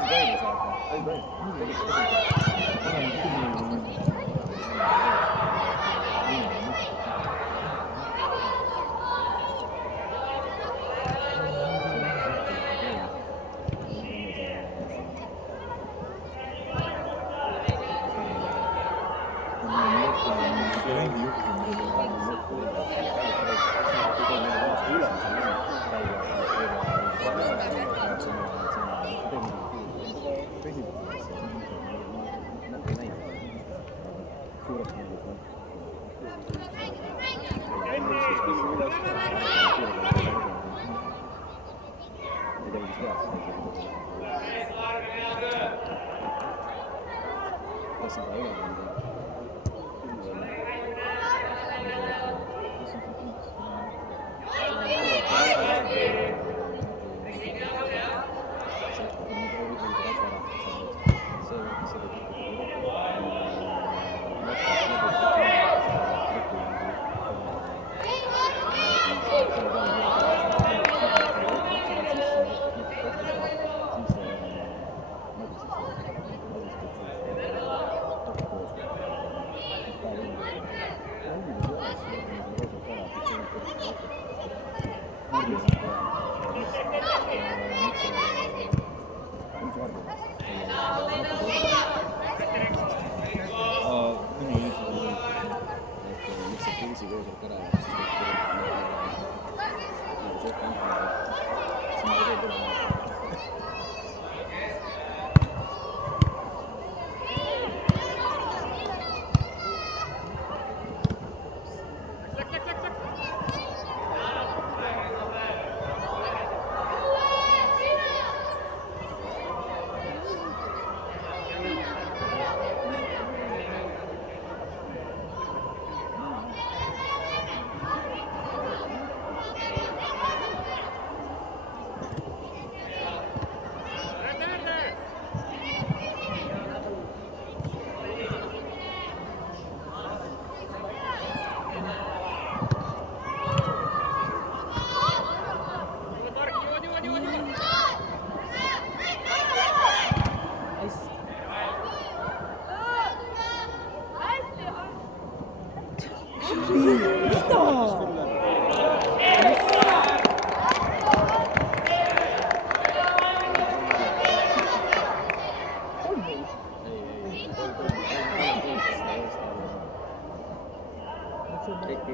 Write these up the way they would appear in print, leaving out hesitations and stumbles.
asi toimus, aga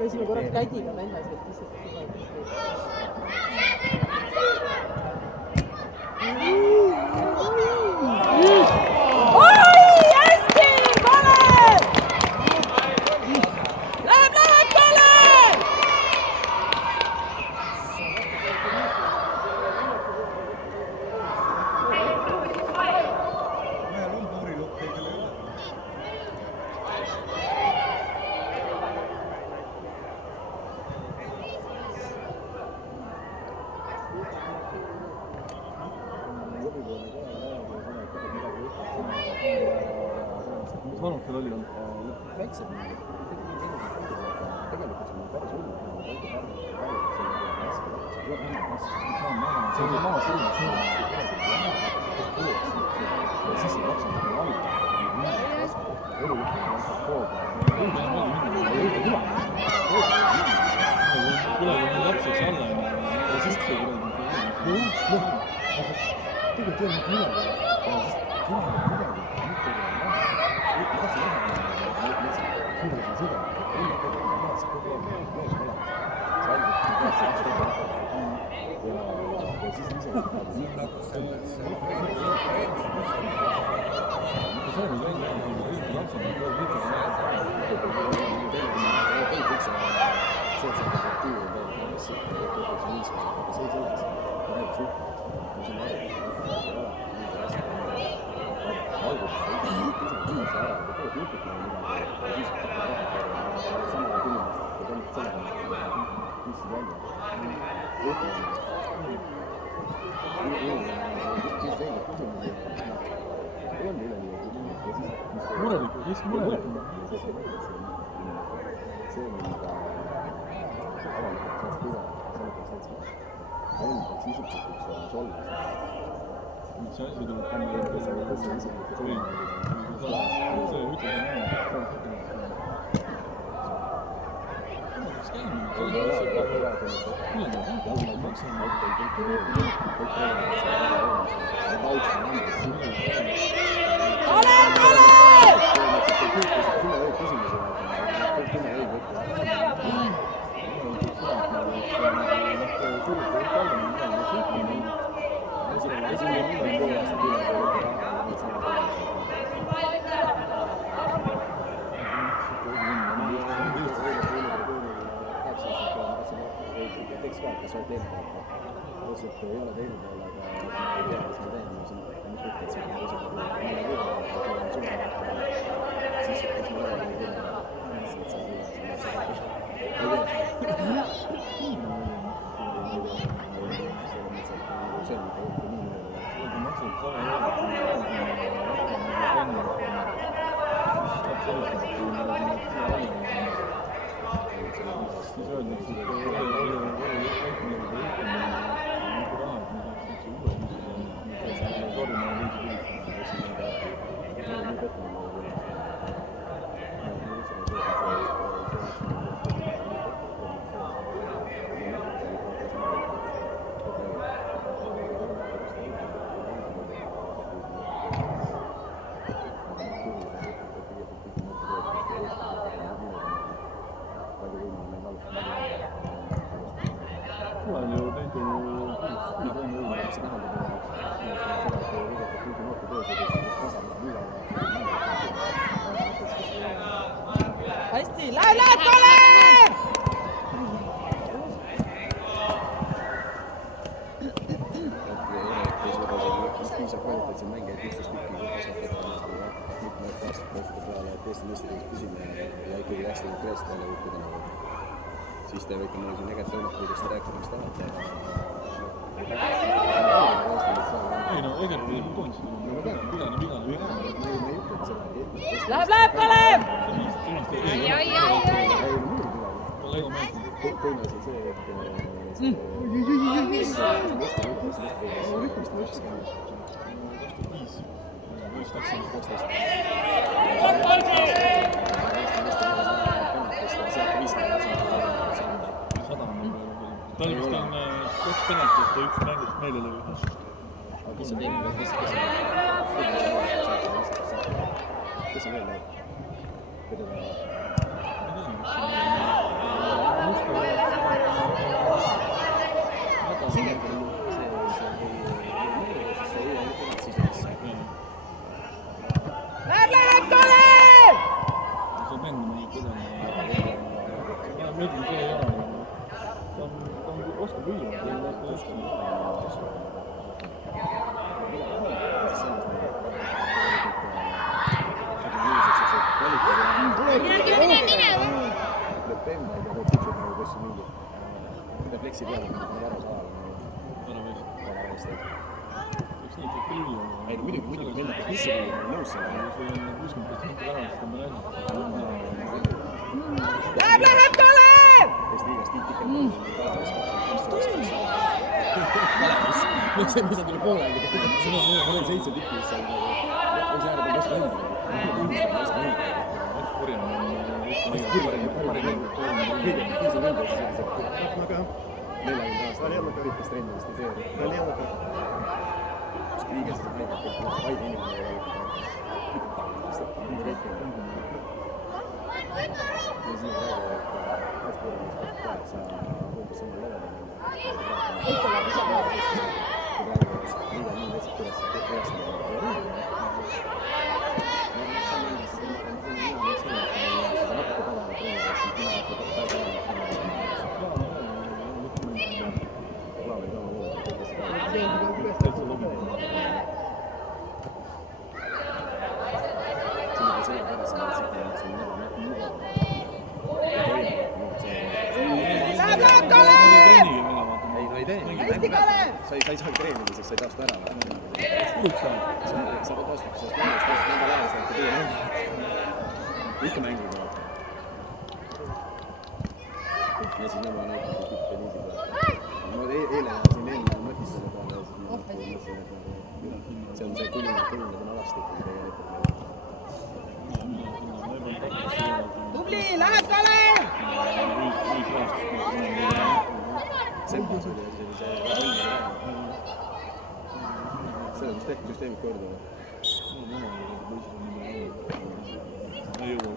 võisime korraks kädiga vennas, et lihtsalt see asi tuleb panna see ütleb ei ole teinud veel, aga ei tea, mis ma teen, mis mõtled, et see on siis kas ma olen teine hästi, lähed, Kalev! piisab kvaliteetseid mängijaid 11 tükki, mitmed aastate peale, et Eesti meistriks püsime ja ikkagi hästi konkreetselt välja kukkuda nagu. Siis te võite mulle siin tegelikult õnnetudest rääkida, mis tahate, ei no tegelikult ei tohiks Läheb, Kalev! teine asi see, et Tallinnast on 2 penaltit ja 1 mängust meile lõi ühes. Aga kes on teinud, kes on veel näeb? Keda ta... Lähed, Kalev! See vend mõni põdene. Ma mõtlen, see ei ole. Ta oskab hüüa, ta oskab refleksi peale, kui ma varas ajal. Ei, muidugi mennakse sisse, kui on nõus sellega. See on 60% varast, on läinud. Läheb, Kalev! Eesti liigas tiitikal mis on tuli poole aega. Mul on 7 tükki, mis seal nagu... On see ääreb on koska enda. Kurjam on kõige piisav enda, siis aga 40 aastal üritas trennimist ei seeri. Kuski liigas seda tegelikult vaid inimene ei ole. Ja siin praegu, et Aspuurimis 28 umbes samal level on. Ikka läheb ise peale. Liiga nii võtsid kuidas üles teha. Sa ei saagi treenida, sest sa ei taastu ära. Sa pead taastuma, sest mängust nende lähes, et teie mängid. Ikka mängid. Ja siis nõma näitab tükke niisi peale. Ma eile siin eelmine mõtlis selle peale ja siis mõtlesin, et see on see kuningas on alasti tegelikult. tubli, lähed Kalev! Sembas oli ja siis oli see selles mõttes süsteemid korduvad. Ma ei jõua.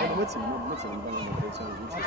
Ma mõtlesin, et ma panen traditsioonilise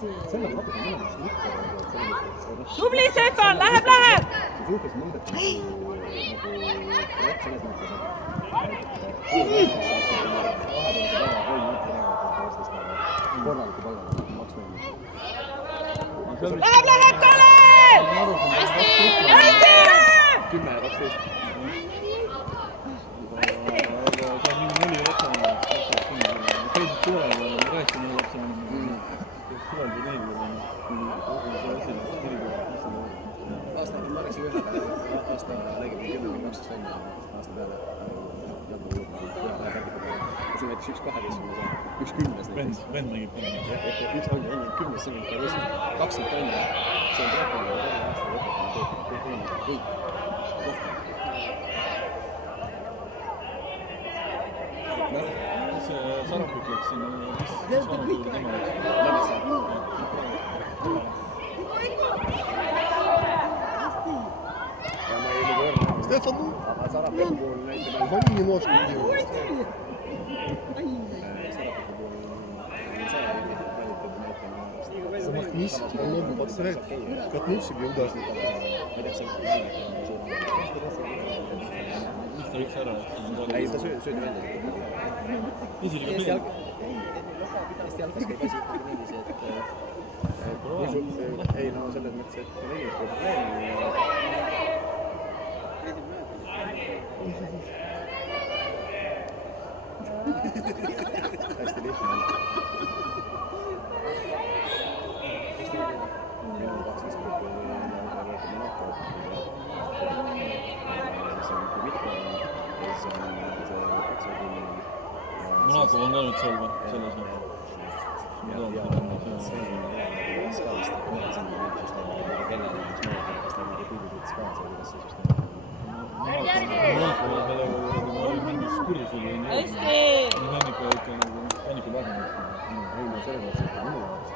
16 selle on natuke minu meelest ikka. Tubli, Stefan, läheb! Suhtes mõõdetud nagu selles mõttes, korraliku palga maksma. Läheb, Kalev! Hästi! 10 ja 12. See on mingi 4 otsama. Käisid suvel, rääkisin üle lapsena. Suvel kui neil aasta, ma läksin ühele aasta läigib 10 või 12 aasta peale nagu hea värgiga peale. See on näiteks 1 12 üks 10 näiteks. Vend mängib panna. Üks on 10, see on 20 tonni. See on praegu aasta lõpetanud kõik. See Sarapik läks sinna, mis vanus tema läks? Stefan, Sarapik puhul näitab on немножко Замахнись, он ногу подставит, катнулся и ударил. Ei, ta söödi välja. Eesti jalkas käib asi niiviisi, et ei no selles mõttes, et neil on probleemi. Hästi lihtne on. Meil on 12 gruppi ja Monaco. See on mitme ja siis on see 2 Monaco on olnud seal või? Selles on. Ja see on skaalist, see on süsteemi, aga kellel on üks moodi, kas ta mingi püüdid skaal, see kuidas see süsteem on. Monaco on sellega mingis kursusel või nii. Hästi! Hennika ikka vähem. Ei no selles mõttes, et minu jaoks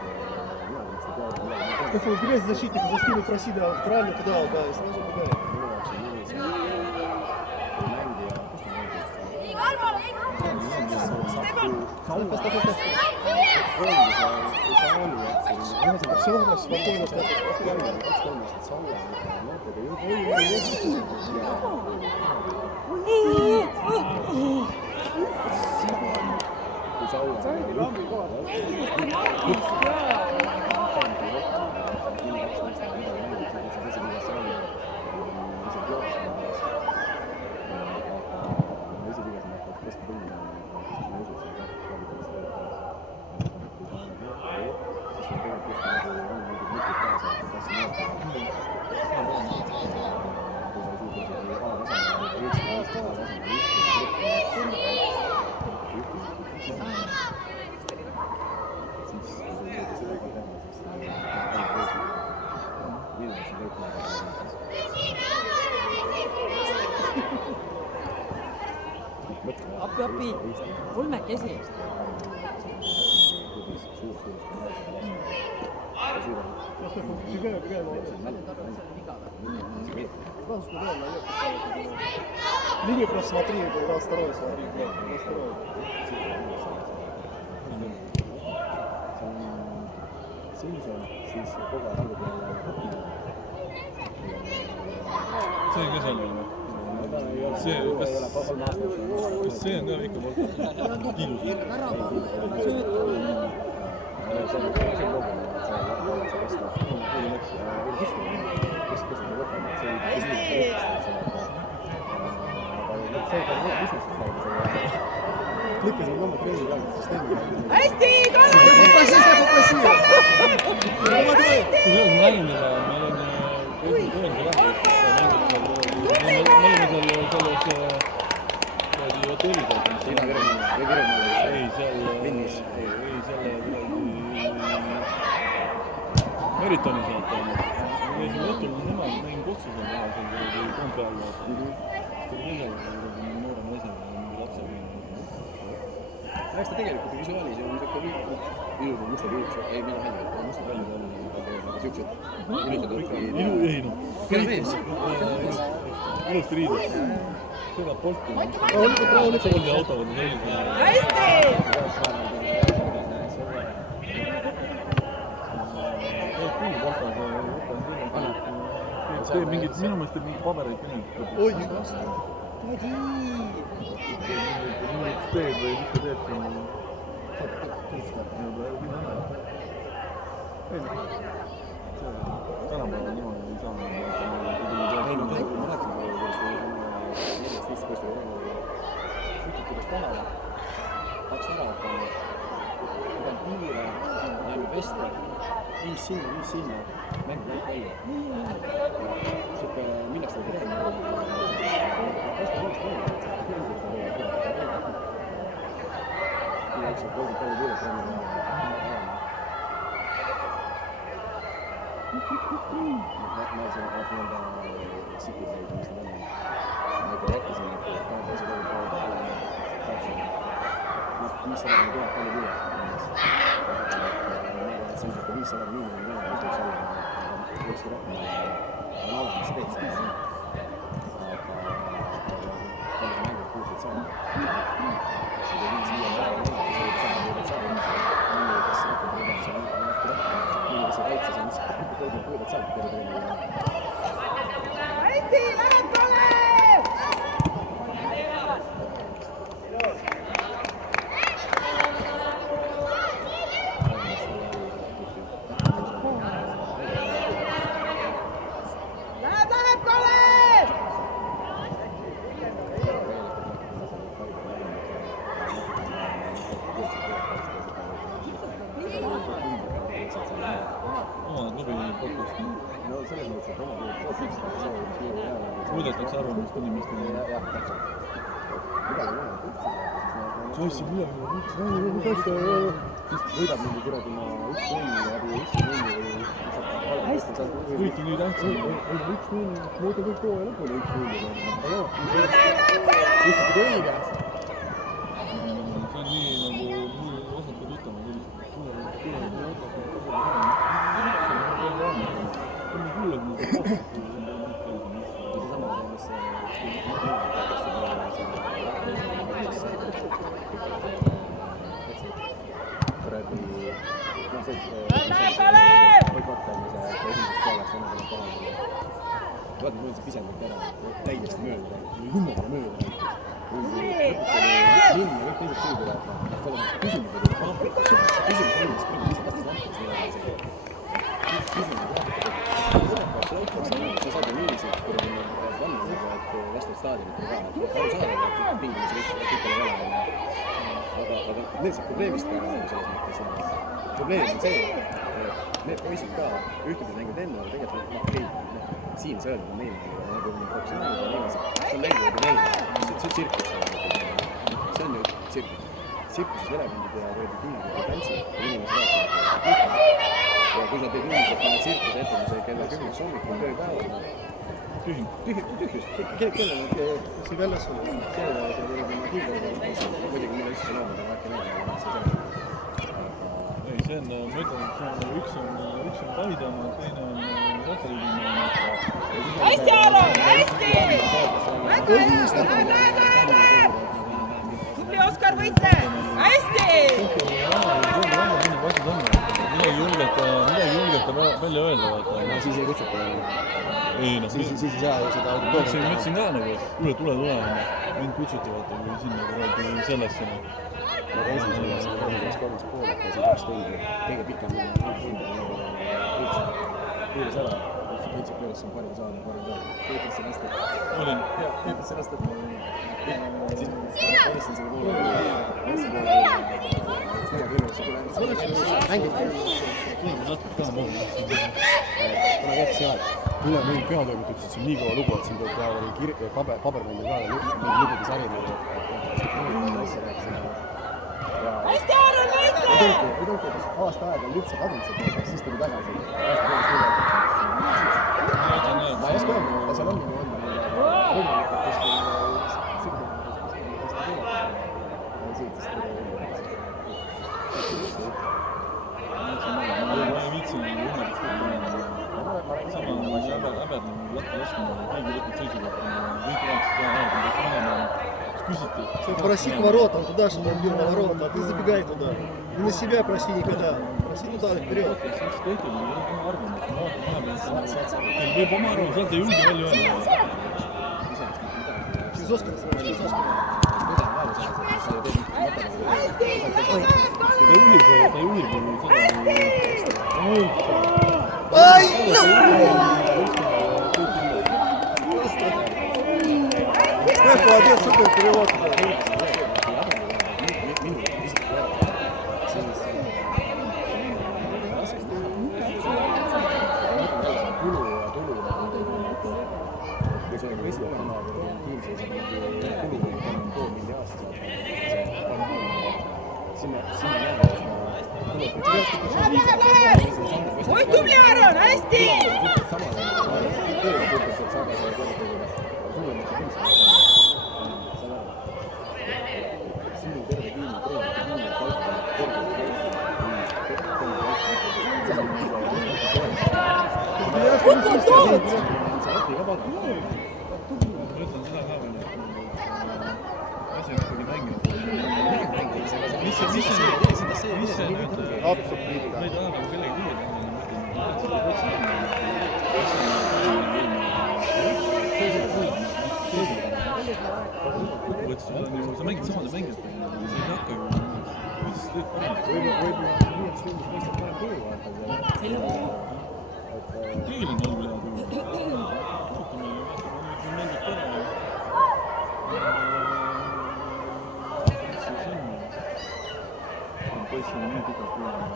Стефан, убегай за защитника, заскинул красиво, правильно туда, да, и сразу убегай. minu jaoks on niiviisi mängija, kus ta mängib? Все у нас спокойно смотрит. Appi, kolmekesi. Линию просто смотри, 22-й, смотри, 22-й. Siis on siis kogu aeg peale See ka seal oli või? See, kas see on ka ikka ilus? Ära panna, sööd. see on see vastu. Kui läks kuskile, kes seda võtame, see oli lükkasid oma trenni peale, süsteemi. Hästi, Kalle! Kuidas me mängida, meil on hotellis. Ei, seal Meritonis vaata. Me käisime õhtul nemad, nägin kotsus on teha seal Toompeal. Noorema asjaga, mingi lapsega. Eks ta tegelikult visuaalis on niisugune mustad juuksed, ei mida välja, mustad välja on niisugused ilusad õhki. Ei noh. Kena mees. Ilusti riides. Seda polki. Rahulikult. See oli autoga, see oli. Hästi! See mingid, minu meelest teeb mingid pabereid küll. Oi, just vastu. Teeb või mis ta teeb siin? Tänapäeval niimoodi ei saa. Ei no tegelikult ma rääkisin, kuidas ta on 14 poiste sütitud kohale, 2 väravat pannud, peab kiire, läheb veste, 5 sinna, mäng läheb välja. Siuke millest ta teeb? Jookseb palju kiiret ränni. Ma siin vaatan enda sikid neid, mis nad on. Ma ikka rääkisin, et pääses kogu poole peale. 500 tuleb palju kiiret. Ma arvan, et see on 500 miinimum täna, mis võiks olla. Võikski rohkem olla. On olemas teed seal. Aga palju sa mängid kuulsid saama. Kui 5-5 päeva mängid, siis võib saada võidad saada. Mõni, kes rohkem võidab, see on natuke rohkem. Mõni, kes ei kaitse, see on kõik võidad saada. Hästi, lähed Kalle! Lähed Kalle! Oma klubi podcast. No selles mõttes, et oma klubi podcast, aga see võib siia jääda. Muudetakse arvamust inimestele. Jah, täpselt. Midagi ei ole, Sa asja midagi, mis asja, siis võidab mingi kuradi 1-0 läbi 1-0 või kõik on nii tähtsam. 1-0, muidu kõik hooaja lõpuni 1-0. Lihtsalt õige. See on nii nagu osatud ütlema sellist. Vaata, mul on see pisendlik ära, täiesti mööda, jumala mööda näitas. Linn ja kõik teised suud üle, küsimused olid vaapid, küsimus olid, kui ise vastas vaapidest nii väga isegi. Küsimused sa saad ju milliseid kuradi panna, et vastavalt staadionitele ka, et aru saada, et tingimusi kõik ei ole. Aga lihtsalt probleemist ka selles mõttes. Probleem on see, et need poisid ka ühtedes mängivad enne, aga tegelikult siin sa öeldud on neile, nagu on professionaalid ja inimesed, see on mängivad ju neile, see on tsirkus. See on ju tsirkus. Tsirkuses elevandid ja võidud tiimid ja tantsid ja inimesed rääkivad. Ja kui sa teed inimesed paned tsirkuse ette, kella 10 hommikul tööpäeval, tühjust. Kellel on see väljas sul? Kellel on tiigrad? Muidugi mille üldse loomad on väike näide, aga see on. Ei, see on, ma ütlen, et üks on Paidama, teine on Rataliidina. Hästi, Aaron! Hästi! Tubli Oskar võitse! Hästi! Midagi julgeta välja öelda, vaata. No siis ei kutsuta. Ei noh, siis ei saa ju seda ma ütlesin ka nagu, et tule, mind kutsuti, vaata, kui sinna kuradi sellesse. Aga esimese üles, kolmas pool, et see 2 tundi, kõige pikem kuulis ära, võtsid üles, on parim saada. Peetrisse lastud. olin. Jah, Peetrisse lastud. Siis välistan selle poole. Mängid natuke ka muud. kuna käiks seal, tule meil peatoimik ütles, et see on nii kõva lugu, et siin tuleb teha pabermängida ka mingi lugude sari nagu, asja rääkisime. hästi, Aaron, võitle! Ei tulnud, aasta aega oli üldse kadunud sealt, siis tuli tagasi. Ma ei oska öelda, aga seal on mingi olnud võimalikult kuskil ma ei viitsi ümmargust sama häbed lahti laskma, keegi võtnud seisukohta, kõik rääkisid ka aega, küsiti. Проси к воротам, туда, чтобы он бил на ворота, а ты забегай туда. И на себя проси никогда. Проси туда вперед. Teil võib oma arvamus, sealt ei julge välja öelda. Через Оскара, через Оскара. Ta juhib seda. Ай! Молодец, супер перевод. Oi, tubli, Aaron, hästi! Sa mängid samade mängijatega, sa ei hakka ju kõigil on jalgu hea tulla. Mängid ära. Poissi on nii pikalt kuulama.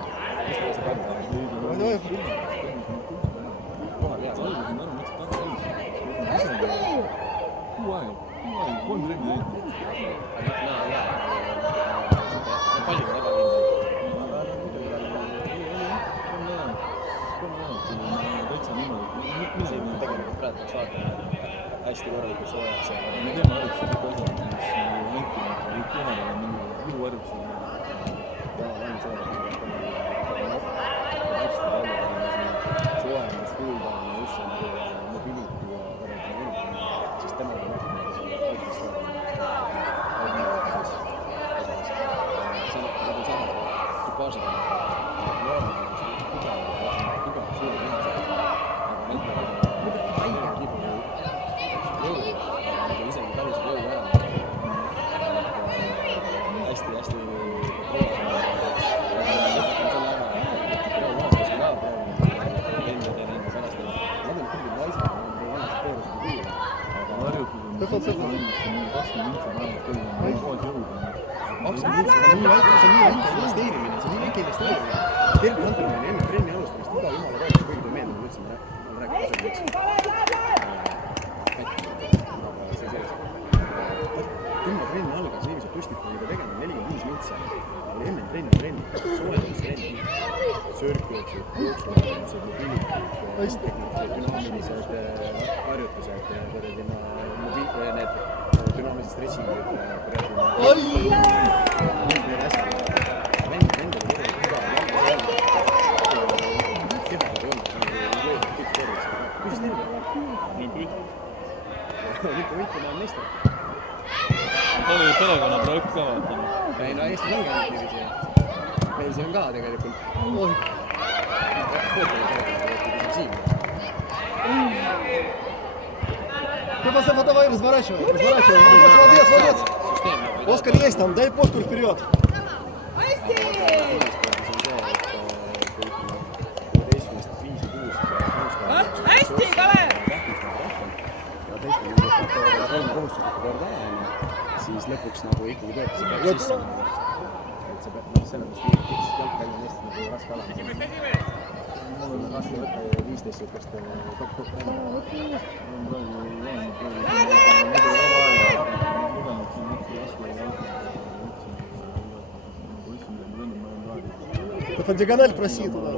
Kuu aega, 3 trenni teinud. Palliga täitsa niimoodi. tegelikult praegu peaks vaatama hästi korralikult soojaks. Me teeme harjutusi kõik asjad, mis näitima, kõik kohal on mingi iluharjutusi. Hästi palju soojemast kuuldavana just see mobility ja siis temaga nägime selle algusest ära. See on nagu sama tupaažiga. Tugevad suured inimesed. Aga nende jõudu, isegi talused jõudu ära. Hästi Gert Antermann enne trenni alustamist iga jumala rääkis, kuigi ta meeldib, ütlesin, ma rääkis. Tema trenn algas, inimesed püstitavad juba tegema 45 mintsa. Oli enne trenni, soojendustrenni. Sörkjooksid, mobiilid, dünaamilised harjutused, need dünaamilised stressingud. Ta oli perekonna projekt ka vaatama. Ei no Eestis ongi ainult niiviisi. Meil see on ka tegelikult. Давай, разворачивай. Молодец. Оскар есть там, дай подку вперед. hästi, Kalev! siis lõpuks nagu ikkagi töötab see käib sisse. Et see peab, selles mõttes jalgpalli on Eesti nagu raske ala. Mul on raske võtta 15 sihukest top-top. По диагональ проси туда.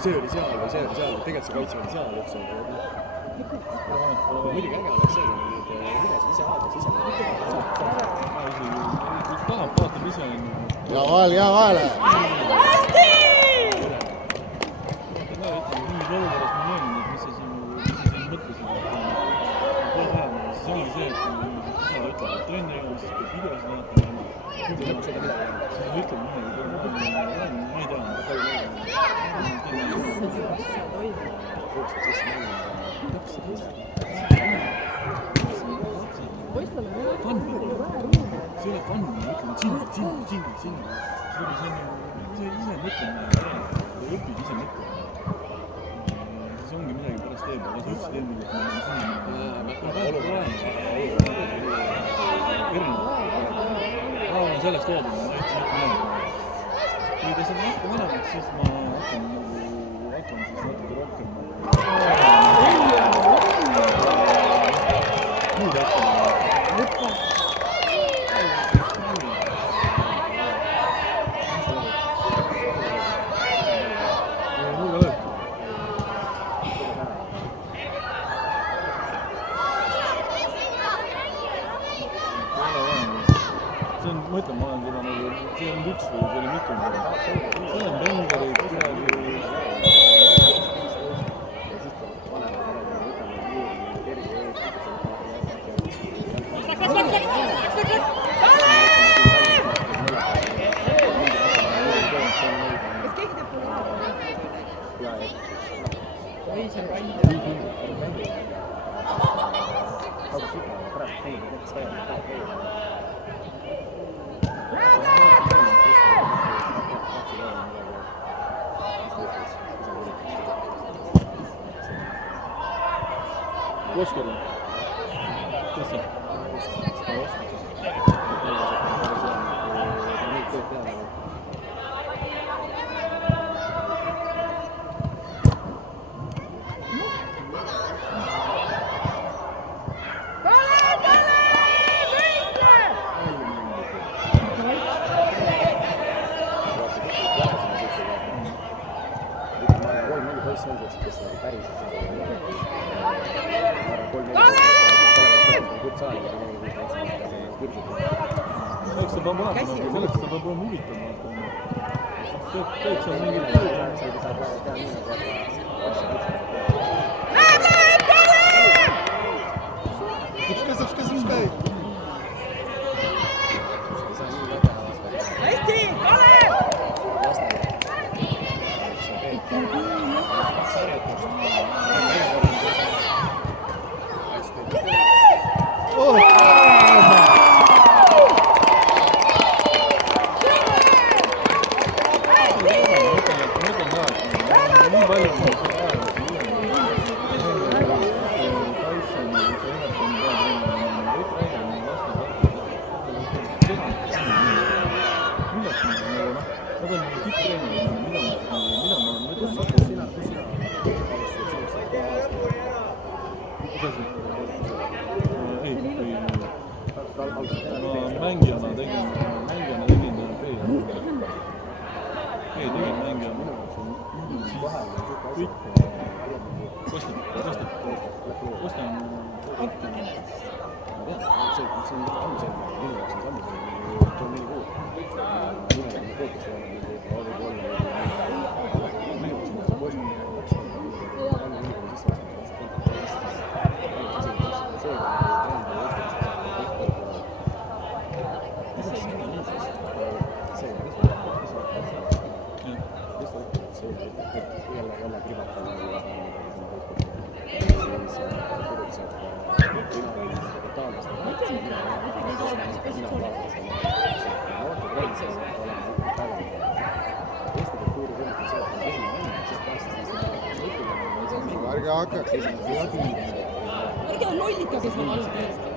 See oli seal või see oli seal, tegelikult see kaitse oli seal üldse. Muidugi äge oleks see, kui nüüd kuidas ise vaataks ise. Tahab, vaatab ise. Ja vahele! Hästi! Mingis olukorras ma mõelnud, et mis sa siin mõtlesid. See ongi see, et ise ütleb, et trenni ega, siis peab videos vaatama. Siis ütleb midagi, ma ei tea. See on ütleme, sinna. See ise mõtlema ja õpid ise mõtlema. Siis ongi midagi pärast teeb, aga sa ütlesid eelmine, et ma olen sinna sellest looduma, ma ütlen midagi. Kui ta saab natuke vanemaks, siis ma hakkan siis natuke rohkem muud hakkama. Ma ütlen, ma olen seda nagu, see on üks või see oli mitu. See on Bengarid, kuidagi. Oskar on? Kes see? peab olema nagu selleks, ta peab olema huvitav. Teed seal mingi Запускай. hästi, Kalev! mängijana tegin Ärge hakkaks ärge lollikage seda vastu eest.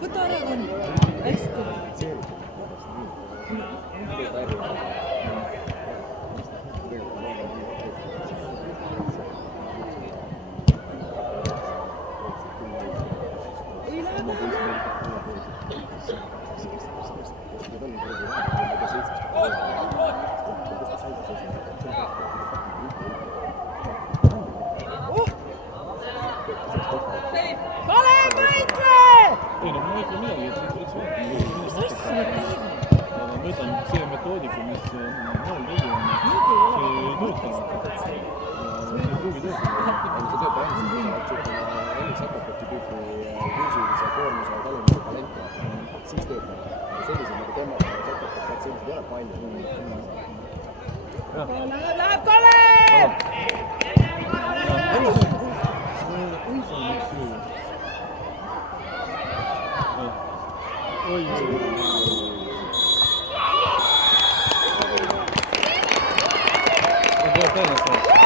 Võta ära on. Hästi. Läheb Kalev! Ой-ой-ой. Это было правильно сказать.